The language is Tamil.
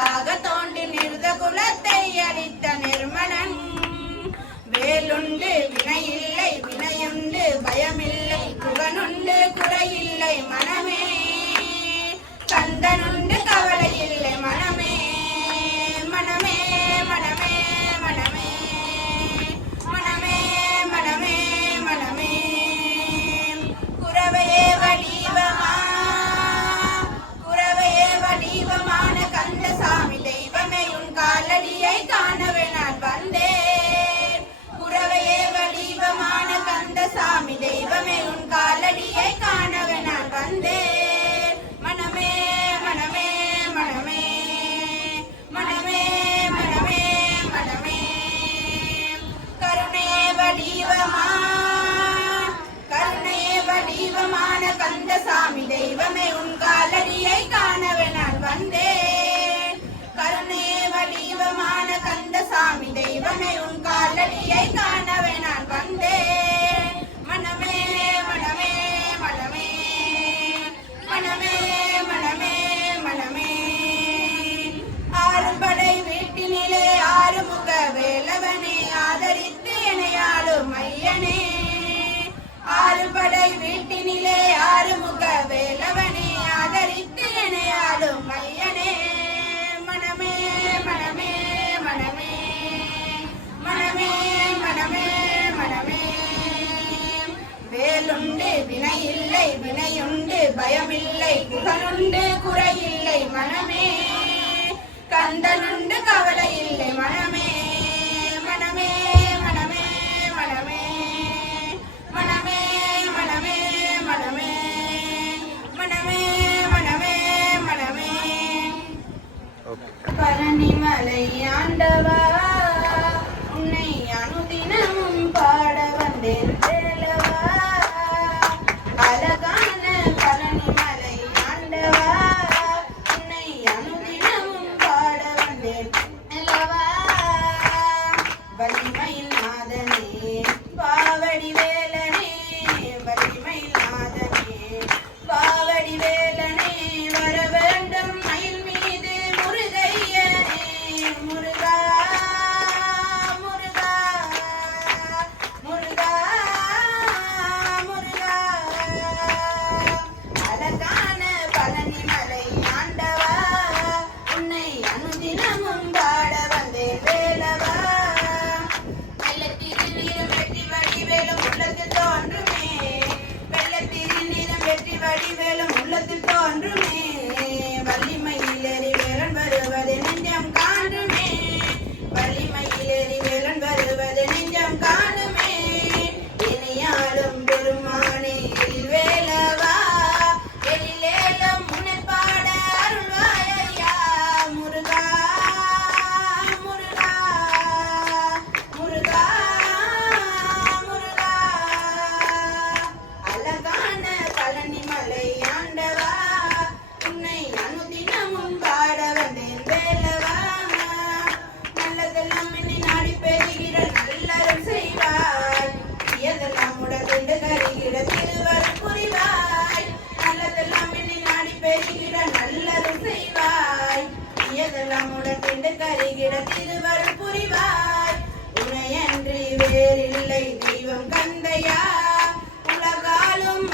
நிலவாக தோண்டி நிறுத குலத்தை அளித்த நிர்மலன். வேலுண்டு வினையில்லை வினையுண்டு பயமில்லை புகனுண்டு குறையில்லை மனமே. கந்தனுண்டு கவலை இல்லை மனமே மனமே மனமே மனமே மனமே மனமே மனமே. குரவையே வடிவமா குரவையே வடிவமான கந்தசாமி தெய்வமே உன் காலடியை காணவே நான் வந்தேன். குரவையே வடிவமான கந்தசாமி தெய்வமே உன் காலடியை காணவே நான் வந்தேன். மனமே மனமே மனமே மனமே மனமே மனமே. கருணையே வடிவமா கருணையே வடிவமான கந்தசாமி தெய்வமே உன் காலடியை காணவே நான் வந்தேன். கருணையே வடிவமான கந்தசாமி தெய்வமே உன் காலடியை காணவே நான் வந்தேன். மனமே மனமே மனமே மனமே மனமே மனமே. ஆறுபடை வீட்டினிலே ஆறுமுக வேலவனே ஆதரித்து எனையாளும் ஐயனே. ஆறுபடை வீட்டினிலே ஆறுமுக வேலவனே ஆதரித்து எனையாளும் ஐயனே. மனமே மனமே மனமே மனமே மனமே மனமே. வேலுண்டு வினையில்லை வினையுண்டு பயமில்லை புகனுண்டு குறையில்லை மனமே. கந்தனுண்டு கவலை இல்லை மனமே மனமே மனமே மனமே மனமே மனமே மனமே மனமே மனமே மனமே. பழனிமலை ஆண்டவா உன்னை அனுதினமும் பாட வந்தேன் வேலவா. அழகான பழனிமலை ஆண்டவா உன்னை அனுதினமும் பாட வந்தேன் வேலவா. வலிமையில் நாதனே பாவடி வேலனே வலிமையில் நாதனே பாவடி வேலனே. வர வேண்டும் மயில் மீது முருகையனே முருகா முருகா முருகா முருகா. அழகான பழனிமலை ஆண்டவா உன்னை அனுதினமும் பாட வந்தேன் வேலவா. வெள்ளத்திரு நீரம் வெற்றி வடிவேலும் உள்ளத்தில் தோன்றுமே வெள்ளத்திரு நீரம் வெற்றி வடிவேலும் உள்ளத்தில் தோன்றுமே. வள்ளிமயில் ஏறி வேலன் வருவது நெஞ்சம் காணுமே வள்ளிமயில் ஏறி வேலன் வருவது நெஞ்சம் காணுமே. இனியாலும் பெருமானே எழில் வேலவா எழிலேலும் முனை பாட அருள்வாயா முருகா முருகா முருகா முருகா. அழகான பழனிமலை ஆண்டவா உன்னை அனுதினமும் பாட வந்தேன் வேலவா. நல்லதெல்லாம் என்னை நாடி பெறுகிற நல்லருள் செய்வாய் எதெல்லாம் உடற்கொண்டு கருகிட திருவருள் புரிவாய். நல்லதெல்லாம் என்னை நாடி பெறுகிற நல்லருள் செய்வாய் எதெல்லாம் உடற்கொண்டு கருகிட திருவருள் புரிவாய். உனையன்றி வேறில்லை தெய்வம் கந்தையா உலகாலும்